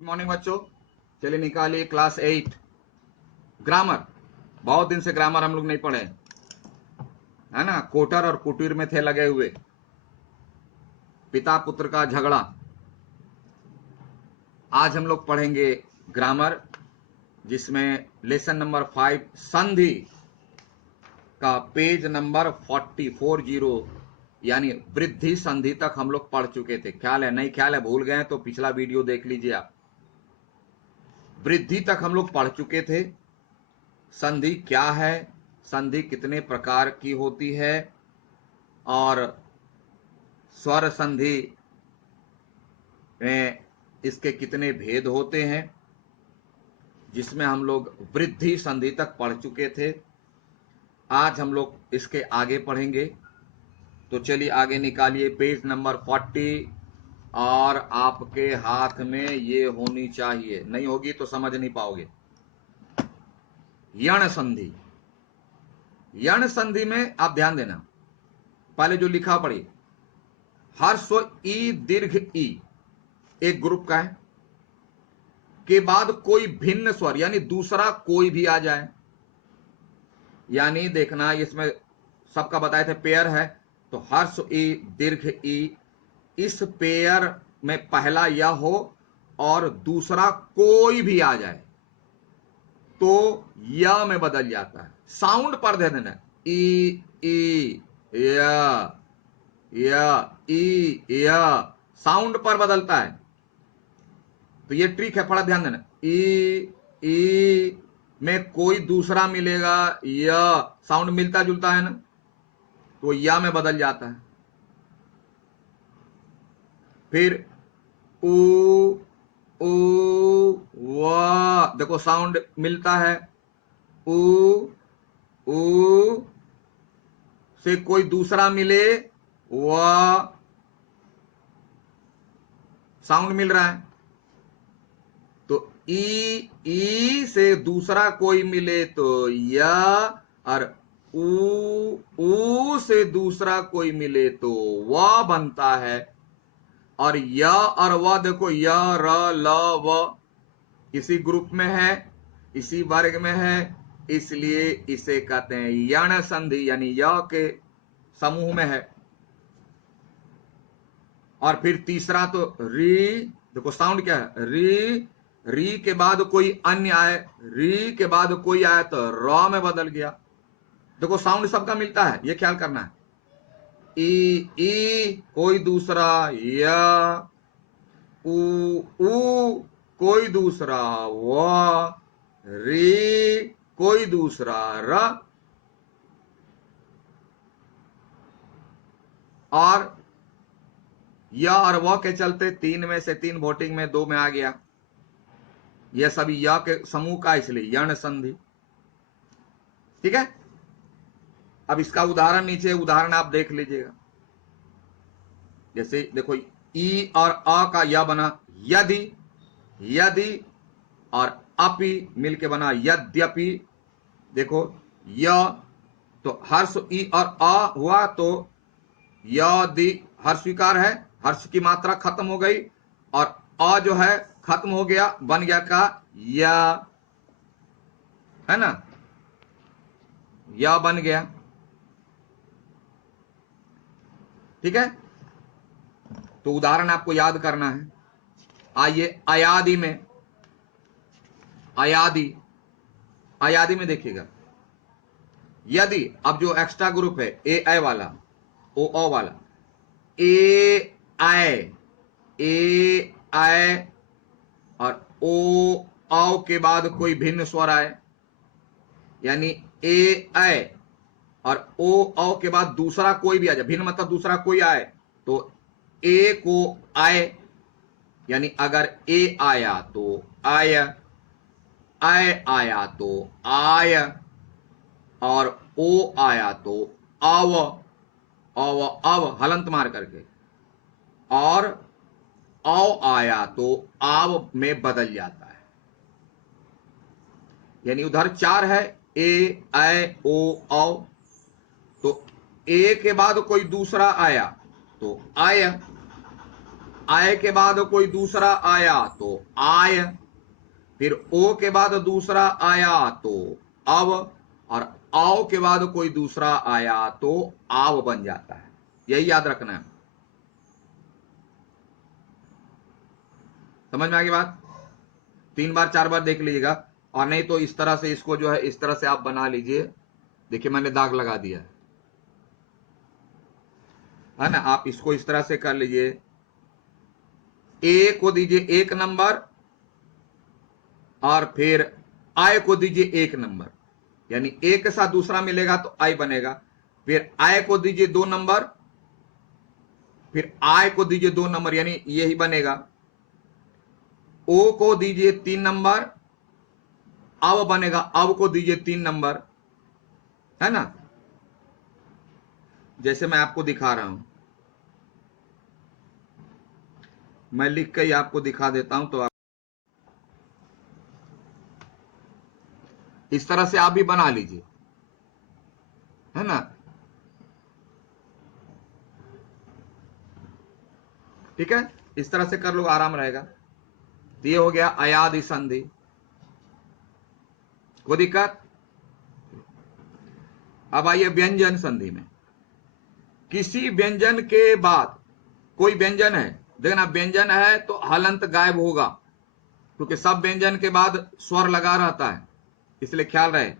Good morning बच्चों। चलिए निकालिए क्लास 8 ग्रामर। बहुत दिन से ग्रामर हम लोग नहीं पढ़े, है ना। कोटर और कुटीर में थे लगे हुए, पिता पुत्र का झगड़ा। आज हम लोग पढ़ेंगे ग्रामर, जिसमें लेसन नंबर 5 संधि का पेज नंबर 40 यानी वृद्धि संधि तक हम लोग पढ़ चुके थे। ख्याल है? नहीं ख्याल है, भूल गए तो पिछला वीडियो देख लीजिए आप। वृद्धि तक हम लोग पढ़ चुके थे। संधि क्या है, संधि कितने प्रकार की होती है, और स्वर संधि में इसके कितने भेद होते हैं, जिसमें हम लोग वृद्धि संधि तक पढ़ चुके थे। आज हम लोग इसके आगे पढ़ेंगे। तो चलिए आगे निकालिए पेज नंबर 40, और आपके हाथ में ये होनी चाहिए, नहीं होगी तो समझ नहीं पाओगे। यण संधि। यण संधि में आप ध्यान देना, पहले जो लिखा पढ़िए। हर्स्व ई दीर्घ ई एक ग्रुप का है, के बाद कोई भिन्न स्वर यानी दूसरा कोई भी आ जाए। यानी देखना, इसमें सबका बताए थे पेयर है, तो हर्स्व ई दीर्घ ई, इस पेयर में पहला या हो और दूसरा कोई भी आ जाए तो या में बदल जाता है। साउंड पर ध्यान देना, ई या साउंड पर बदलता है। तो ये ट्रिक है, थोड़ा ध्यान देना। ई में कोई दूसरा मिलेगा, या साउंड मिलता जुलता है ना, तो या में बदल जाता है। फिर ऊ ऊ वा, देखो साउंड मिलता है। ऊ ऊ से कोई दूसरा मिले, वा साउंड मिल रहा है। तो ई से दूसरा कोई मिले तो या, और ऊ से दूसरा कोई मिले तो वा बनता है। और या और व देखो, य र ल व इसी ग्रुप में है, इसी वर्ग में है, इसलिए इसे कहते हैं यण संधि, यानी य के समूह में है। और फिर तीसरा तो री, देखो साउंड क्या है, री, री के बाद कोई अन्य आए, री के बाद कोई आए तो र में बदल गया। देखो साउंड सबका मिलता है, ये ख्याल करना है। ई कोई दूसरा या, ऊ कोई दूसरा व, री कोई दूसरा र। और या और व के चलते 3 में से 3 वोटिंग में 2 में आ गया। यह सभी या के समूह का, इसलिए यण संधि। ठीक है। अब इसका उदाहरण नीचे उदाहरण आप देख लीजिएगा। जैसे देखो, ई और अ का या बना यदि, यदि, और अपि मिलके बना यद्यपि। देखो य, तो हर्ष ई और अ हुआ तो यदि, हर्ष स्वीकार है, हर्ष की मात्रा खत्म हो गई, और अ जो है खत्म हो गया, बन गया का या, है ना, या बन गया। ठीक है। तो उदाहरण आपको याद करना है। आइए अयादि में, अयादि, अयादि में देखिएगा, यदि, अब जो एक्स्ट्रा ग्रुप है ए आई वाला, ओ ओ वाला, ए आई, ए आई, और ओ औ के बाद कोई भिन्न स्वर आए, यानी ए आई और ओ औ के बाद दूसरा कोई भी आ जाए, भिन्न मतलब दूसरा कोई आए, तो ए को आए, यानी अगर ए आया तो आया, आया तो आया, और ओ आया तो अव, अव हलंत मार करके, और औ आया तो आव में बदल जाता है। यानी उधर 4 है, ए ऐ ओ औ, तो ए के बाद कोई दूसरा आया तो आया, आय के बाद कोई दूसरा आया तो आय, फिर ओ के बाद दूसरा आया तो अव, और आओ के बाद कोई दूसरा आया तो आव बन जाता है। यही याद रखना है। समझ में आ गई बात? 3 बार 4 बार देख लीजिएगा, और नहीं तो इस तरह से इसको जो है इस तरह से आप बना लीजिए। देखिए मैंने दाग लगा दिया है ना। आप इसको इस तरह से कर लीजिए, ए को दीजिए 1 नंबर और फिर आय को दीजिए 1 नंबर, यानी ए के साथ दूसरा मिलेगा तो आई बनेगा। फिर आय को दीजिए 2 नंबर, फिर आय को दीजिए 2 नंबर, यानी यही बनेगा। ओ को दीजिए 3 नंबर, अव बनेगा, अव को दीजिए 3 नंबर, है ना। जैसे मैं आपको दिखा रहा हूं, मैं लिख के ही आपको दिखा देता हूं, तो आप इस तरह से आप भी बना लीजिए, है ना। ठीक है, इस तरह से कर लो, आराम रहेगा। ये हो गया अयादि संधि। कोई दिक्कत? अब आइए व्यंजन संधि में। किसी व्यंजन के बाद, कोई व्यंजन है, देखना व्यंजन है तो हलंत गायब होगा, क्योंकि सब व्यंजन के बाद स्वर लगा रहता है, इसलिए ख्याल रहे।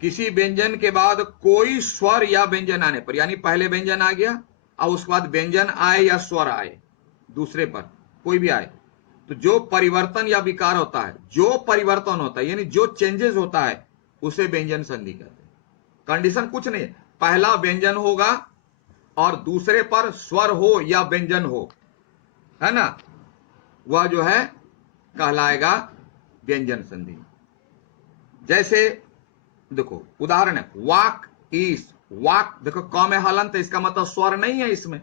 किसी व्यंजन के बाद कोई स्वर या व्यंजन आने पर, यानी पहले व्यंजन आ गया और उसके बाद व्यंजन आए या स्वर आए दूसरे पर, कोई भी आए, तो जो परिवर्तन या विकार होता है, जो परिवर्तन होता है यानी जो चेंजेस होता है, उसे व्यंजन संधि कहते हैं। कंडीशन कुछ नहीं है, पहला व्यंजन होगा और दूसरे पर स्वर हो या व्यंजन हो, है ना, वह जो है कहलाएगा व्यंजन संधि। जैसे देखो उदाहरण है, वाक ईस, वाक देखो क में हलंत है, इसका मतलब स्वर नहीं है इसमें,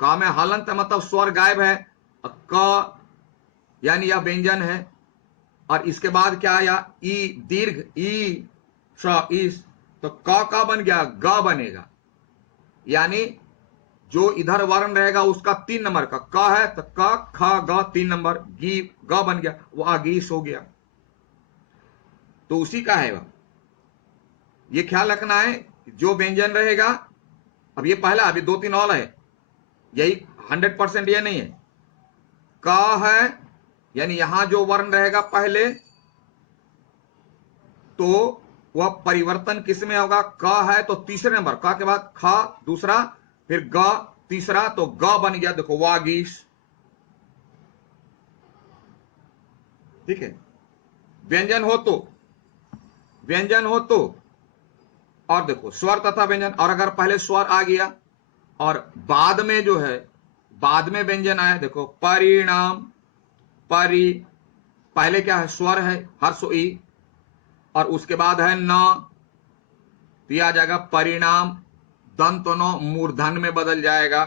क में हलंत है मतलब स्वर गायब है, क यानी यह व्यंजन है, और इसके बाद क्या आया, ई दीर्घ, ई श ईस, तो क का बन गया ग बनेगा, यानी जो इधर वर्ण रहेगा उसका 3 नंबर का, क है तो क ख ग 3 नंबर, गी ग बन गया, वो आगीस हो गया, तो उसी का है वह। ये ख्याल रखना है, जो व्यंजन रहेगा, अब ये पहला, अभी 2-3 और है, यही 100% ये नहीं है। क है यानी यहां जो वर्ण रहेगा पहले, तो वह परिवर्तन किसमें होगा, क है तो तीसरे नंबर, क के बाद ख दूसरा, फिर ग तीसरा, तो ग बन गया, देखो वागीश। ठीक है, व्यंजन हो तो, व्यंजन हो तो, और देखो स्वर तथा व्यंजन, और अगर पहले स्वर आ गया और बाद में जो है, बाद में व्यंजन आया, देखो परिणाम, परि, पहले क्या है, स्वर है हर्ष ई, और उसके बाद है न, दिया जाएगा परिणाम, दंत न मूर्धन में बदल जाएगा,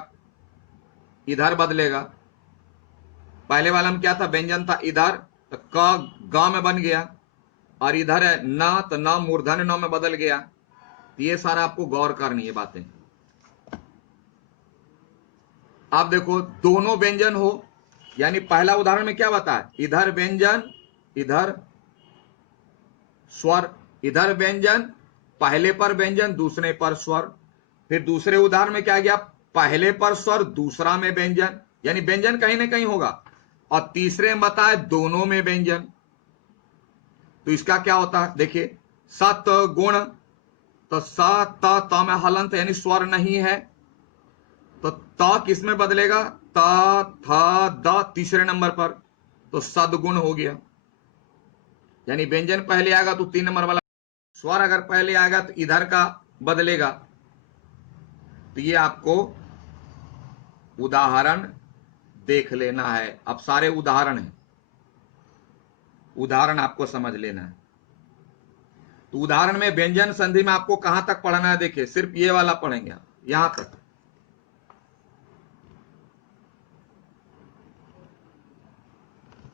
इधर बदलेगा। पहले वाला में क्या था, व्यंजन था इधर, तो क ग में बन गया, और इधर है न, तो न मूर्धन न में बदल गया। ये सारा आपको गौर करनी है बातें। अब देखो दोनों व्यंजन हो, यानी पहला उदाहरण में क्या बताया, इधर व्यंजन, इधर स्वर, इधर व्यंजन, पहले पर व्यंजन दूसरे पर स्वर। फिर दूसरे उदाहरण में क्या गया, पहले पर स्वर दूसरा में व्यंजन, यानी व्यंजन कहीं ना कहीं होगा, और तीसरे में बताया दोनों में व्यंजन। तो इसका क्या होता है, देखिए सत गुण, तो स त में हलंत यानी स्वर नहीं है, तो त किस में बदलेगा, त थ द तीसरे नंबर पर, तो सदगुण हो गया, यानी व्यंजन पहले आएगा तो 3 नंबर वाला, स्वर अगर पहले आएगा तो इधर का बदलेगा। तो ये आपको उदाहरण देख लेना है, अब सारे उदाहरण हैं, उदाहरण आपको समझ लेना है। तो उदाहरण में व्यंजन संधि में आपको कहां तक पढ़ना है, देखिए सिर्फ ये वाला पढ़ेंगे आप, यहां तक।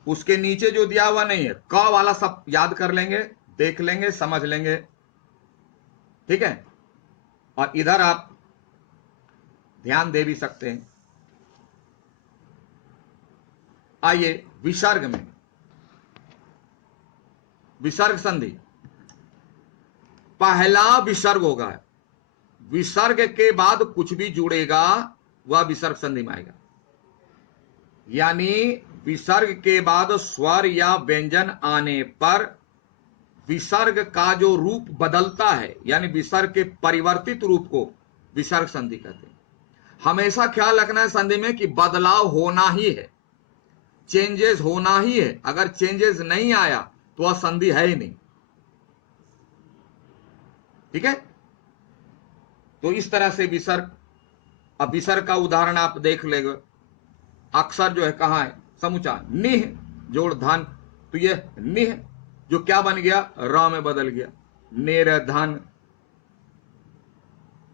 उसके नीचे जो दिया हुआ नहीं है, क वाला सब याद कर लेंगे, देख लेंगे, समझ लेंगे, ठीक है। और इधर आप ध्यान दे भी सकते हैं। आइए विसर्ग में, विसर्ग संधि, पहला विसर्ग होगा, विसर्ग के बाद कुछ भी जुड़ेगा वह विसर्ग संधि में आएगा। यानी विसर्ग के बाद स्वर या व्यंजन आने पर विसर्ग का जो रूप बदलता है, यानी विसर्ग के परिवर्तित रूप को विसर्ग संधि कहते हैं। हमेशा ख्याल रखना है संधि में कि बदलाव होना ही है, चेंजेस होना ही है। अगर चेंजेस नहीं आया तो वह संधि है ही नहीं। ठीक है, तो इस तरह से विसर्ग। अब विसर्ग का उदाहरण आप देख लेंगे। अक्षर जो है कहां है, समुचा, निह जोड़ धन, तो ये निह जो क्या बन गया, र में बदल गया, निर्धन।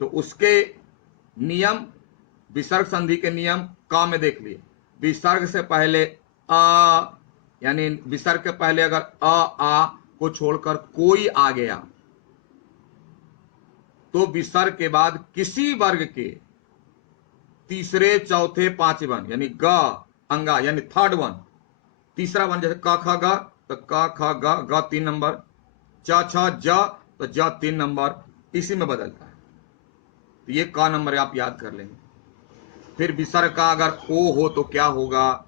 तो उसके नियम, विसर्ग संधि के नियम का में देख लिए। विसर्ग से पहले अ, यानी विसर्ग के पहले अगर आ को छोड़कर कोई आ गया तो विसर्ग के बाद किसी वर्ग के तीसरे, चौथे, पांचवें वन, यानी ग अंगा, यानी थर्ड वन, तीसरा वन, जैसे क ख ग तो क ख ग 3 नंबर, च छ ज तो ज 3 नंबर, इसी में बदलता है। तो ये क नंबर आप याद कर लेंगे। फिर विसर्ग का अगर ओ हो तो क्या होगा,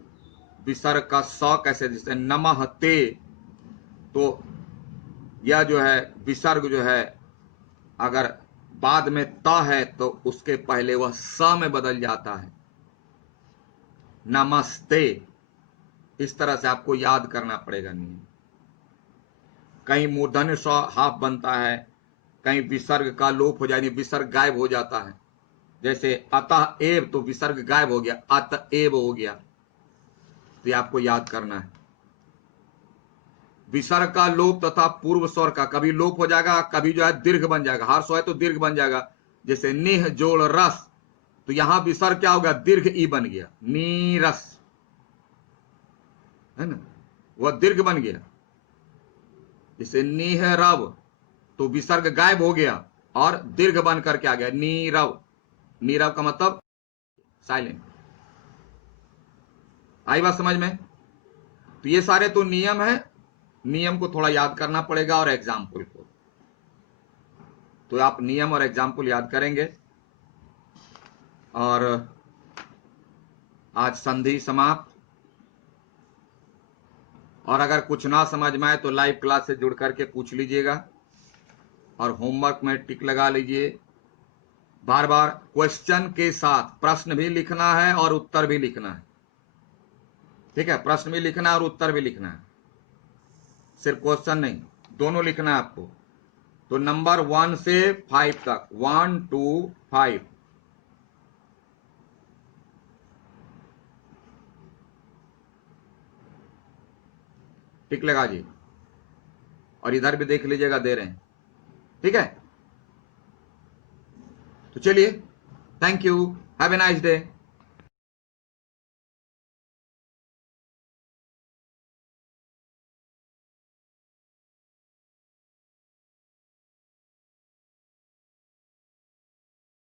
विसर्ग का स कैसे, जैसे नमः ते, तो यह जो है विसर्ग जो है अगर बाद में त है तो उसके पहले वह स में बदल जाता है, नमस्ते। इस तरह से आपको याद करना पड़ेगा नियम। कहीं मूर्धन्य स हाफ बनता है, कहीं विसर्ग का लोप हो जाए, विसर्ग गायब हो जाता है। जैसे अतः एव, तो विसर्ग गायब हो गया, अतएव हो गया। तो ये आपको याद करना है। विसर्ग का लोप तथा पूर्व स्वर का कभी लोप हो जाएगा, कभी जो है दीर्घ बन जाएगा। हर स्वर तो दीर्घ बन जाएगा, जैसे निह जोड़ रस, तो यहां विसर्ग क्या हो गया, दीर्घ ई बन गया, नीरस, है ना, वह दीर्घ बन गया। जैसे निह रव, तो विसर्ग गायब हो गया और दीर्घ बन करके आ गया, नीरव। नीरव का मतलब साइलेंट। आई बात समझ में? तो ये सारे तो नियम है, नियम को थोड़ा याद करना पड़ेगा और एग्जाम्पल को। तो आप नियम और एग्जाम्पल याद करेंगे। और आज संधि समाप्त। और अगर कुछ ना समझ में आए तो लाइव क्लास से जुड़ करके पूछ लीजिएगा और होमवर्क में टिक लगा लीजिए। बार बार क्वेश्चन के साथ प्रश्न भी लिखना है और उत्तर भी लिखना है। ठीक है, प्रश्न भी लिखना है और उत्तर भी लिखना है, सिर्फ क्वेश्चन नहीं, दोनों लिखना है आपको। तो नंबर 1 से 5 तक, 1 2 5, टिक लगा जी। और इधर भी देख लीजिएगा, दे रहे हैं। ठीक है, तो चलिए, thank you, have a nice day.